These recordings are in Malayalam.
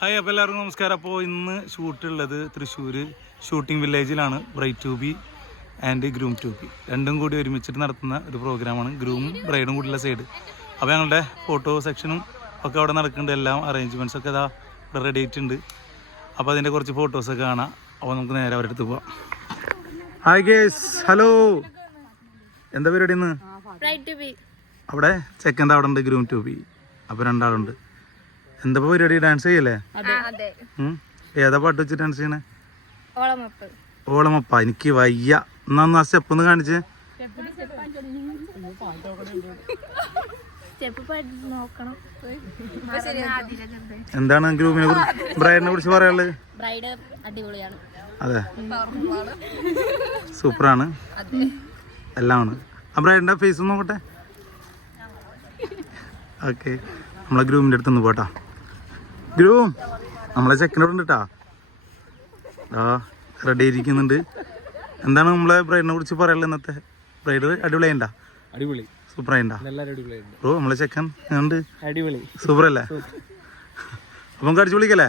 ഹായ്, അപ്പോൾ എല്ലാവർക്കും നമസ്കാരം. അപ്പോൾ ഇന്ന് ഷൂട്ടുള്ളത് തൃശ്ശൂർ ഷൂട്ടിംഗ് വില്ലേജിലാണ്. Bride to be and groom to be രണ്ടും കൂടി ഒരുമിച്ചിട്ട് നടത്തുന്ന ഒരു പ്രോഗ്രാമാണ്. ഗ്രൂമും ബ്രൈഡും കൂടിയുള്ള സൈഡ്. അപ്പോൾ ഞങ്ങളുടെ ഫോട്ടോ സെക്ഷനും ഒക്കെ അവിടെ നടക്കുന്നുണ്ട്. എല്ലാം അറേഞ്ച്മെൻറ്റ്സ് ഒക്കെ ഇതാ ഇവിടെ റെഡി ആയിട്ടുണ്ട്. അപ്പോൾ അതിൻ്റെ കുറച്ച് ഫോട്ടോസൊക്കെ കാണാം. അപ്പോൾ നമുക്ക് നേരെ അവരുടെ അടുത്ത് പോവാം. Hi guys, hello. എന്താ പരിപാടി ഇന്ന്? അവിടെ ചെക്കൻ്റെ അവിടെ ഉണ്ട് ഗ്രൂം ടു ബി. അപ്പോൾ രണ്ടാളുണ്ട്. എന്താ പരിപാടി? ഡാൻസ് ചെയ്യല്ലേ? ഏതാ പാട്ട് വെച്ച് ഡാൻസ് ചെയ്യണേ? ഓളമപ്പ. എനിക്ക് വയ്യ. എന്നാ ആ സ്റ്റെപ്പ് ഒന്ന് കാണിച്ചേ. എന്താണ് ഗ്രൂമിനെ ബ്രൈഡിനെ കുറിച്ച് പറയാനുള്ളത്? അതെ, സൂപ്പറാണ്, എല്ലാം ആണ്. ആ ബ്രൈഡിന്റെ ഫേസ് നോക്കട്ടെ. ഓക്കെ, നമ്മളെ ഗ്രൂമിൻ്റെ അടുത്തൊന്ന് പോട്ടാ. ഗ്രൂം നമ്മളെ ചെക്കനോട് ഉണ്ട് കേട്ടാ. റെഡി ആയിരിക്കുന്നുണ്ട്. എന്താണ് നമ്മളെ ബ്രൈഡിനെ കുറിച്ച് പറയാനുള്ളത്? ഇന്നത്തെ ബ്രൈഡ് അടിപൊളിയായിണ്ടാ? അടിപൊളി, സൂപ്പറായിണ്ടാ? ഓ, നമ്മളെ ചെക്കൻ ഉണ്ട്, അടിപൊളി, സൂപ്പർ അല്ലേ? അപ്പം കടിച്ചു വിളിക്കല്ലേ?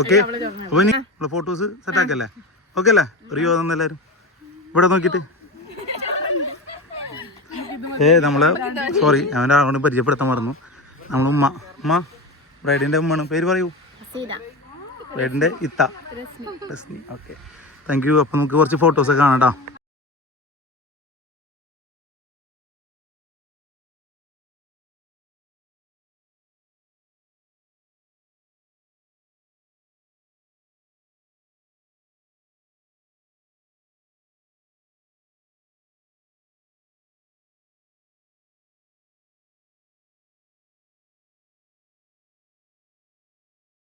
ഓക്കെ, അപ്പൊ ഇനി നമ്മളെ ഫോട്ടോസ് സെറ്റ് ആക്കല്ലേ? ഓക്കെ അല്ലേ? ഒരു യോധം എല്ലാവരും ഇവിടെ നോക്കിയിട്ട്. നമ്മള് സോറി, അവൻ്റെ ആളോട് പരിചയപ്പെടുത്താൻ മറന്നു. നമ്മൾ ഉമ്മ ബ്രൈഡിന്റെ ഉമ്മയാണ്. പേര് പറയൂ. ബ്രൈഡിന്റെ ഇത്ത രശ്മി. Okay, thank you. അപ്പം നമുക്ക് കുറച്ച് ഫോട്ടോസൊക്കെ കാണാം കേട്ടോ.